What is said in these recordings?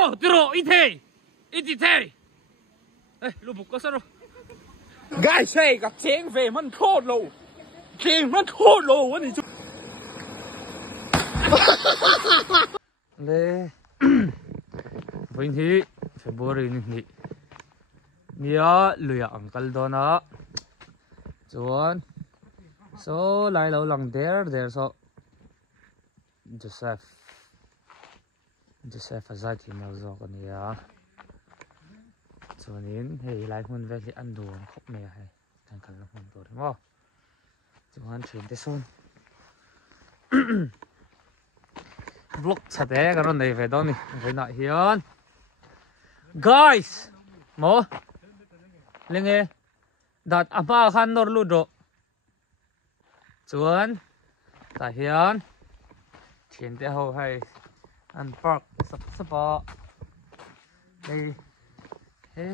ô tiro ít thế ít gì thế ê lục bục có sao đâu gai xe gặp chén về mình thốt lù chén mình thốt lù anh đi lê vinh hi February ni nia luya uncle dona chuan so lai lo lang there so Joseph azai thi no zo ka nia chuanin hei lai hun ve hi an duang khop me hai kan kal hon tur mo chuan thin te son vlog chate ka ron nei ve do ni ve na hian guys mo lenge dat apa khan nor lu do chuan ta hian thin te ho hai an park sapa hey hey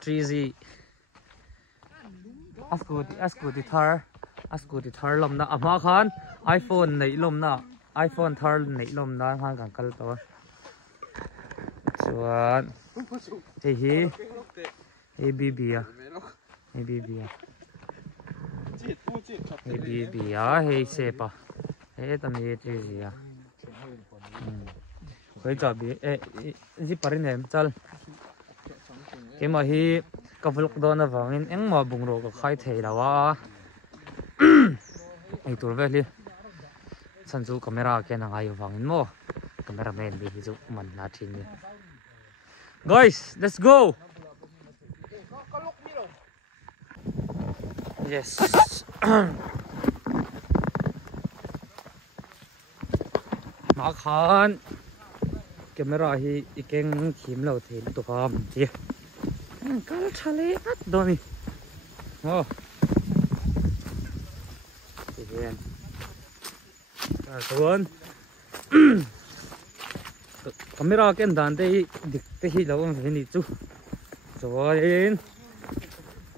3Z askuti thar lom na ama khan iPhone nei lom na iPhone thar nei lom na han kan kal to chuan hey BB hey sepa hey tam ye 3Z ya khoi cha bi ji parin hem chal ke ma hi ka vlog do na wangin engma bungro ka khai thei lawa ai tur ve li sanju camera ke na ngai wangin mo cameraman bi hi chu man na thin ni guys let's go yes ma khan camera hi ikeng khim lo thei to kam ti kal thale at doni oh again tuan camera ken dan te dik te hi lo ve ni chu chuan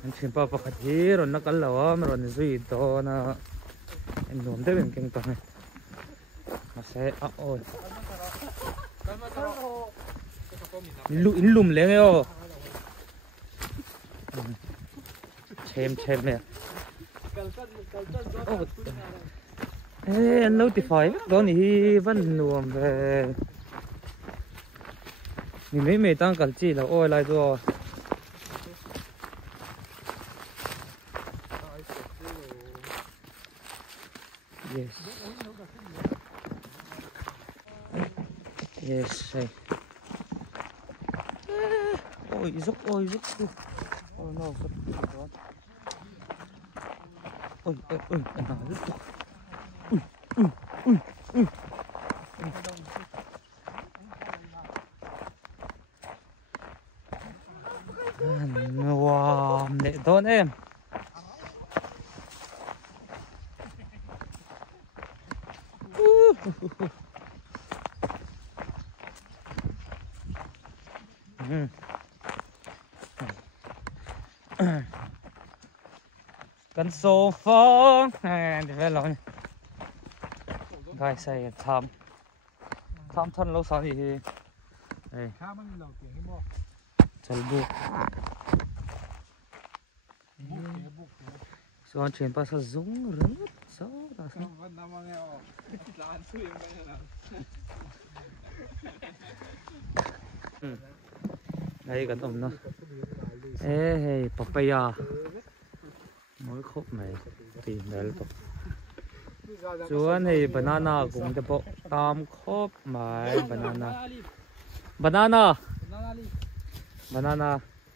an thim pa pakhat hi ron na kal lawa ron zui to na en nom te ben keng to ne ma se a oi lum leng yo chem nè ê notify đó thì vẫn nuông về mình mấy mày tăng cần chi là ôi lại rồi yes yes ôi giúp ôi no ôi anh nào giúp wow để tốt em cần số phong này thì phải nói gai say tham thân lâu sau thì đây chal buộc so trên pas zung rung so đó đây gần ổng nó ê papaya mỗi khúc này tìm đến to chuan này banana cũng được bộ tam khúc mày banana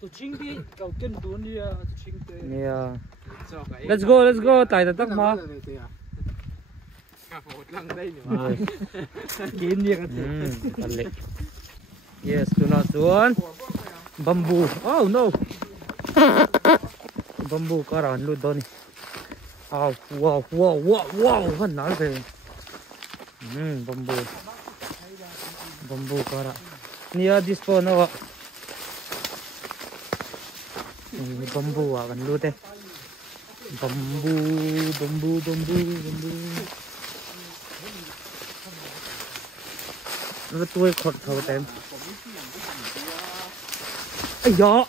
tu ching đi cầu chân tuấn đi tu ching nè let's go tại tắc mà kín đi cái yes tu nó tuấn bamboo oh no bamboo có rắn luôn đó nè wow vẫn nói về bamboo có rắn nia dispo nó bamboo à gần luôn đây bamboo nó tôi khọt thầu tem ấy gió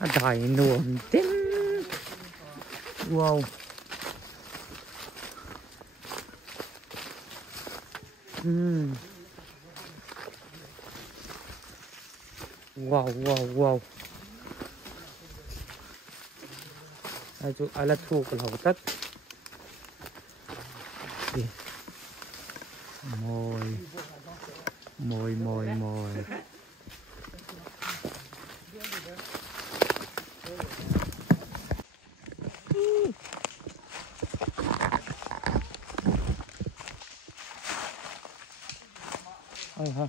nó đại nuông tin wow wow wow wow ai chú ai là thu của hậu tất mồi mồi mồi mồi ha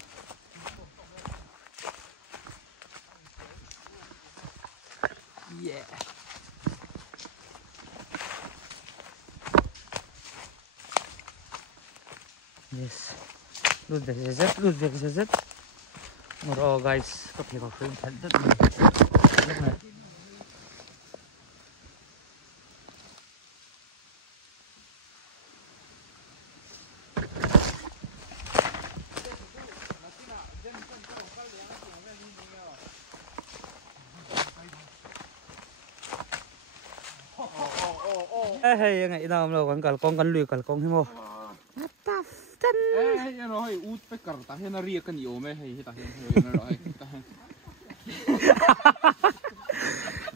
yeah yes lút về rất một ô guys có thể có khuyến thật rất này hey ngày nào mà còn cần lùi con thế mô taf chân hey nó hay út phải cẩn ta hay nó riêng cái nhiều mấy hay ta hay nó rồi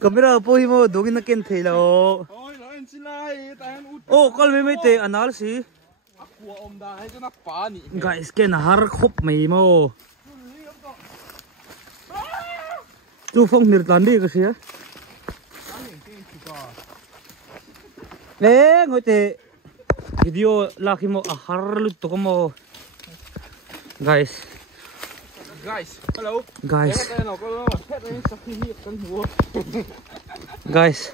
camera po mo dogin na ken thelo ôi nó anh xin lại ta hay út oh kal me te anal si aqua om da hay cho nó phá nhỉ guys ken har khop mai mo tu phong nir tan đi cái gì nè ngồi te video laki mo har lut to mo guys hello guys nó có hết đấy sao khi con hùa guys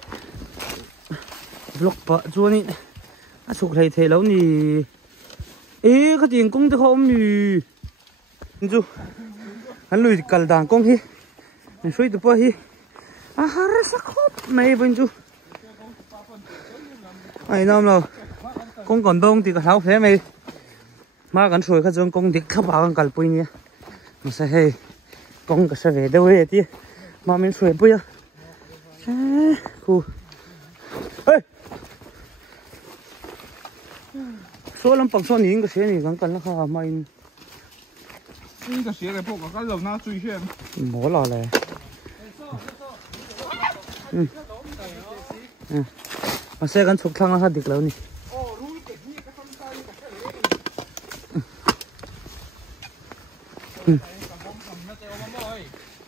vlog pa chuan a suk thei thei lo ni e kha ting kong te khom ni chu han lui kal dang kong hi ni soi tu pa hi a har sa khop mai ben chu ai nam lo kong còn đông thì cả tháo thế mày mà gần soi kha jong kong dik kha ba kan kal pui ni mà sao hay kong ka sa ve đâu vậy ti mà mình soi pui à cool hey số lắm bằng số những cái xe này vẫn cần nó khá mạnh cái xe này bộ cái lồng na chui xem mỏ lò này mà xe gắn chụp thang nó hết được lâu nè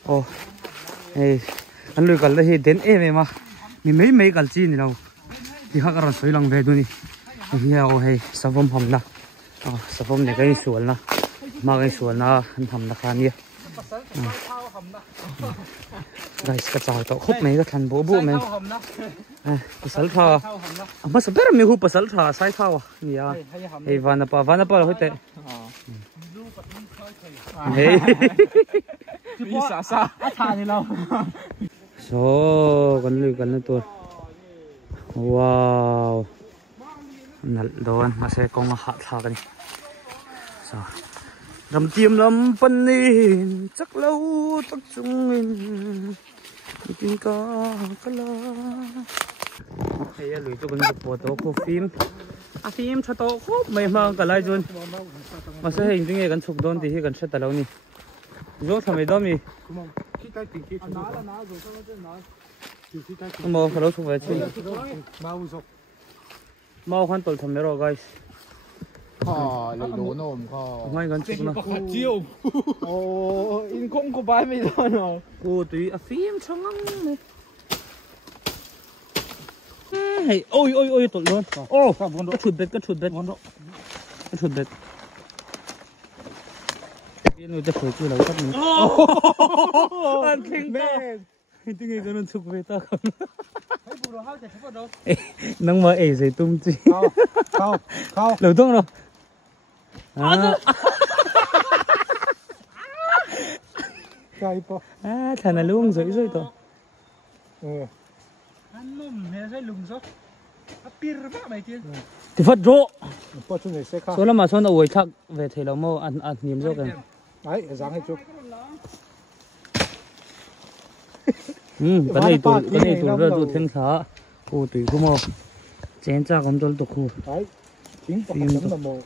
ồ hey anh lười cần lấy đến em mà mình mấy cần chi này đâu thì họ còn soi lòng về đôi nè hiểu hay sản phẩm hầm na sản phẩm này cái suồn na mà cái suồn na anh hầm na khá nhiều guys cái chảo tao khúc mấy cái thằng bố bố mình pasal tha mà sao bây giờ mình hút pasal tha sai thao à nhỉ hey vanapa là hết tệ hey đi xa xa thà thì lâu so con lười con nó tuột wow nal don mà sẽ con hạ thà cái này so rầm tiêm lắm phân nín chắc lâu tập trung mình tin có la hay lười cho con chụp photo của phim phim cho to khóc mày mà cả lại rồi mà sẽ hình như cái chụp đón thì cái sẽ tao lâu nè rồi thằng mày đó mi mà phải lâu chụp về chứ mau khoan tụi thằng mày rồi guys lấy đồ nôm ngay gần chụp nó chiêu in không có bài mấy đó nào cô tụi phim cho ngon này hey ôi tụi luôn cái chuột bệt cái người ta phải chưa lấy tắt mình anh kinh mẹ tôi nghĩ cái nó chụp về ta không nắng mà ế dậy tung chi không đầu tung đâu thằng này luôn rồi to Anh nôm hè sai lùng số. Apir vác mày kia. thì phát rộ Có chút này sẽ khác. số là mà số nó uống thắc về thì là mua ăn niềm rộ cái Đấy, dáng hay chút. cái này tụi rất tụi thiên xã ô tụi cũng mua chén cha cũng cho tụi khu Đấy. Chính có chấm là một.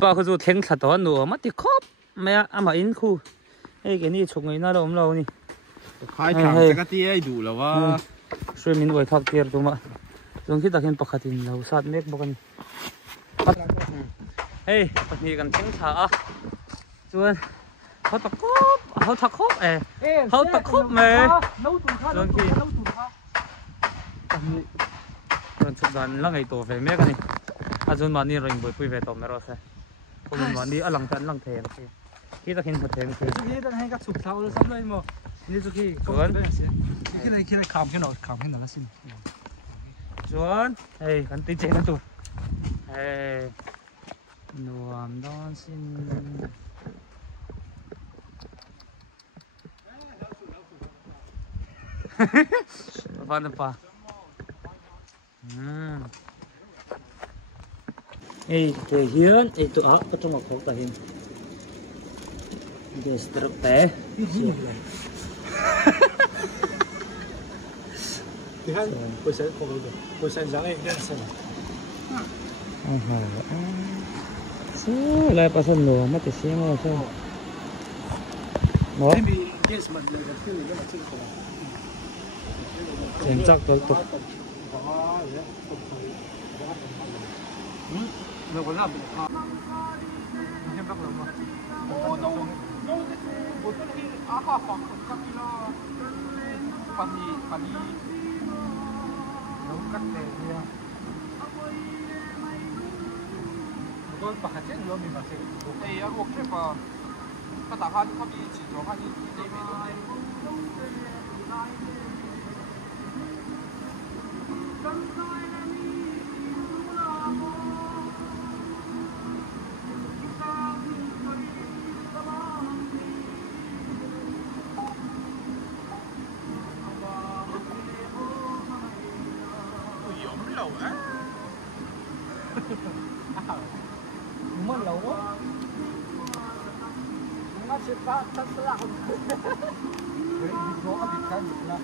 ba cái tụi thiên xã đó nữa mất thì khóc mẹ mà in khu cái này chung ấy nó đâu lâu nè ขายถังจะก็ตีให้ดูแล้วว่า ช่วยมินไว้ทักเกียร์ตัวมาตรงที่ตะเคียนปกติเราสัตว์เมฆบอกกันเฮ้ยตอนนี้กันเพ่งช้าส่วนเขาตะคบเขาตะคบเขาตะคบไหมตอนที่ตอนนี้ตอนชุดนั้นลังไอตัวเฟเมกันนี่อาจจะวันนี้เราอิงไปคุยไปต่อไม่รอดใช่ผมวันนี้อลังกันลังเทนที่ตะเคียนหัวเทนคือ Cái này hay các sụp tháo nó sắm lên mà. นี่สุกี้ส่วน Cái này khám cái nào nó xin. ส่วนเฮ้ยกันตีเจกันตัวเฮ้ยนวมดอนสินฟันปะเอ้ยตัวเฮียนเอ้ยตัวอ่ะก็ต้องมาขอตาเห็นเดี๋ยวสตรปเต้ Thì hắn tôi sẽ không được. Tôi sẽ dáng em đen sần. โอ้โหอะไรปลาสนุกไม่ติดเสียงเลยใช่ไหมหมอ Em bị yes mà lời gặp cái gì đó là chưa có. เสียงจักตัวตัว Nó có làm được không? Em bắt lòng mà. 오 너무 어떻게 아하 깜짝이야 빨리 Nấu cắt để nha. Tôi bảo chết luôn mình bảo chết. 에이 야 오케이 봐 하다가 하니 컵이 지도 하니 이제면 Mất lâu quá. Nó sẽ phát thật là không. Đấy, nó có bị cái gì là.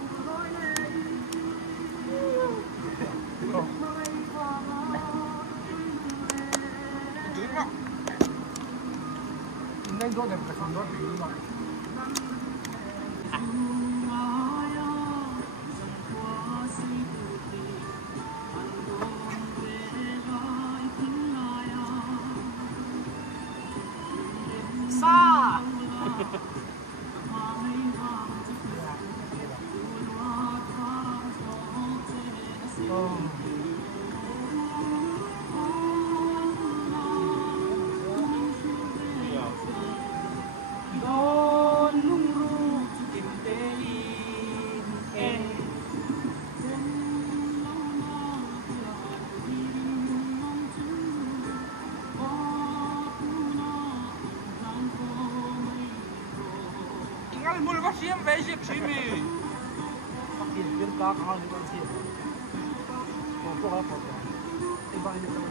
Nên tôi đẹp cái con đó bị mà. 뭘 같이 하면 매시 취미 Tiền viên cá có những con tiền. Có có. Em bao nhiêu đâu.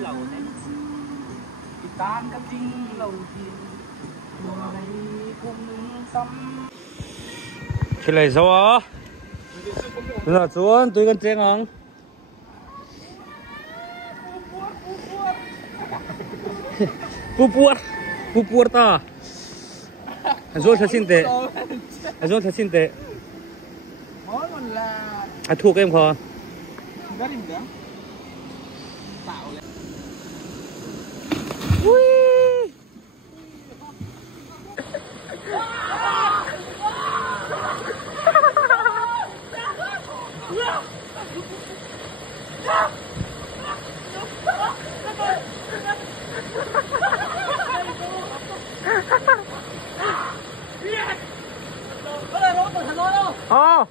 lầu đấy Tan các trinh lầu tiền.去来说啊，那昨对个这样，不播的，还说他现在，还说他现在， món là 还吐给我， gia đình đó tạo lên 好。Ờ.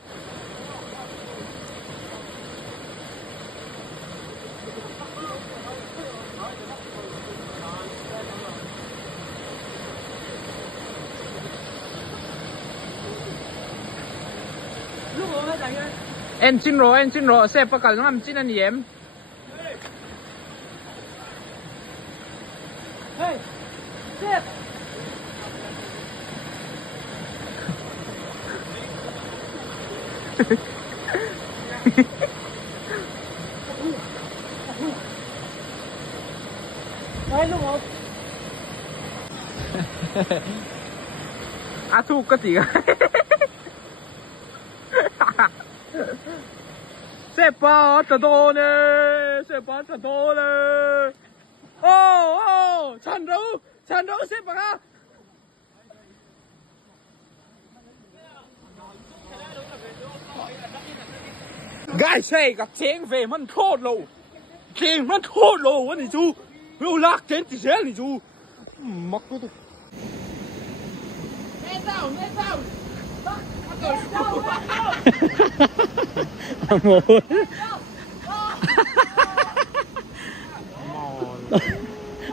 Engine rồi, xe bắt cả ngắm chín anh em. Hey, Chef. Đấy lúc một. À thu cái gì cả. Xe ba thật to nè, xe ba thật to nè. Ô, chanđấu xe ba à. Gai xe gặp chén về mình thốt lù, chén mình thốt lù anh chú, lù lạc chén thì xe anh chú, mắc cái tôi. Nghe sao. Amor.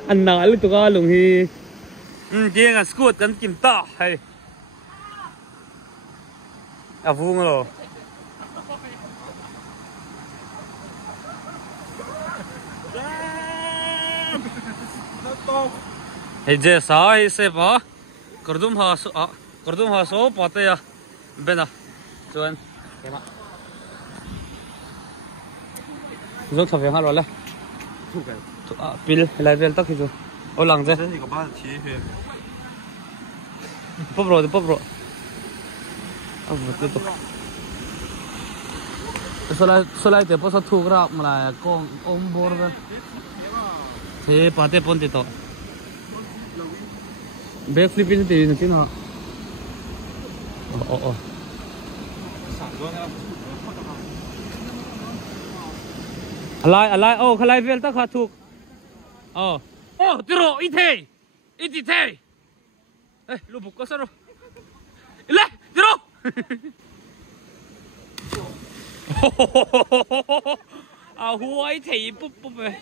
Anh nói lúc tụi con lùng hi. Kia là squat cắn kim ta hay. À vuông rồi. Hey je sa hi se ba. Kordum ha so pate ya. Bena. Chuan. Kema. Rốt thập hàng rồi là. Pil level tắc rồi. Ô lăng thế. Thế thì có ba chỉ hết. Pop rồi. Vật tốt. Số lại thì sao thu ra mà là con ôm bor vậy. Thế pate ponte to. Backflip thì nó chứ nào. Ồ. Alai, oh, khalai vel ta kha thuk. Oh, tiro, ite. Eh, lu buka saro. Ile, tiro. Huai thei pup be.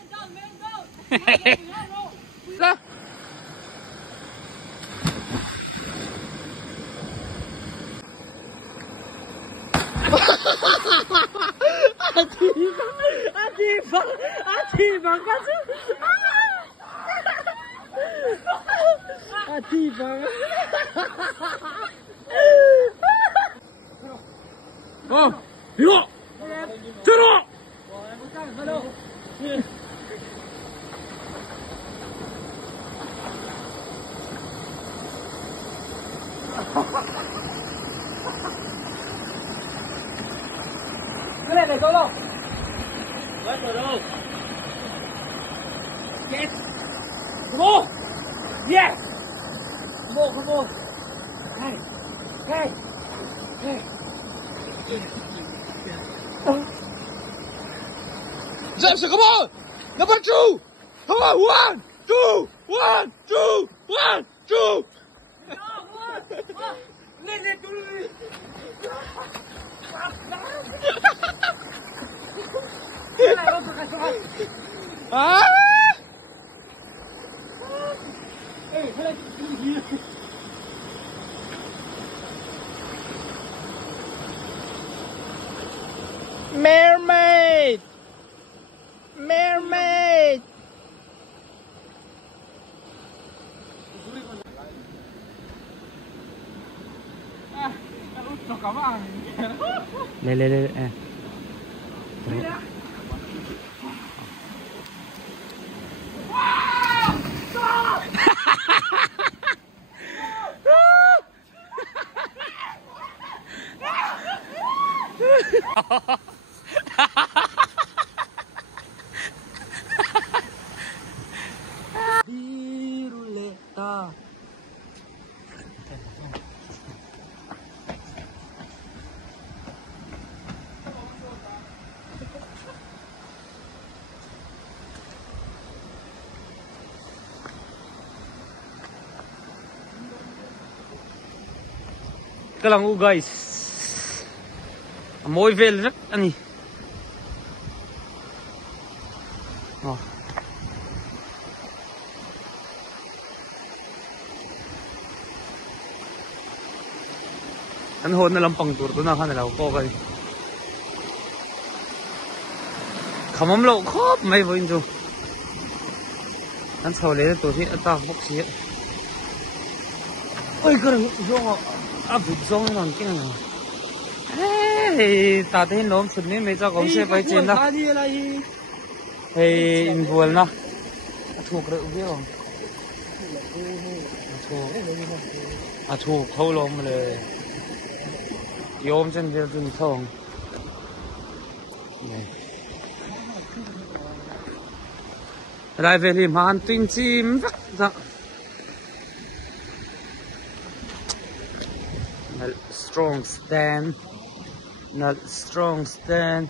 La. Atibang kasi. Atibang. Oh, tiro. Cái này có đâu? Bắt vào đâu? Yes. Come on. Yes. Come on. Hey. James, come on. Number 2. Come on, 1, 2. Lên chú đi. Cái này không được rồi. À. Ê, cái này chú gì? Mermaid. Le. Diruleta. Kalang guys. môi về rất anh anh hôn nó làm bằng tuổi tôi nào khăn là có vậy không ấm lộ khóc mấy với anh chú anh sau lấy tôi thì ta bốc xí ôi cái này do áp dụng giống nó cái này hey ta thấy nó sụt nên mấy cháu cũng sẽ phải trên đó hey in buồn nó thuộc được biết không thuộc thâu lôngเลยyôm chân về dùng thòng lại về thì màn tuyên chim rất dạ strong stand not strong stand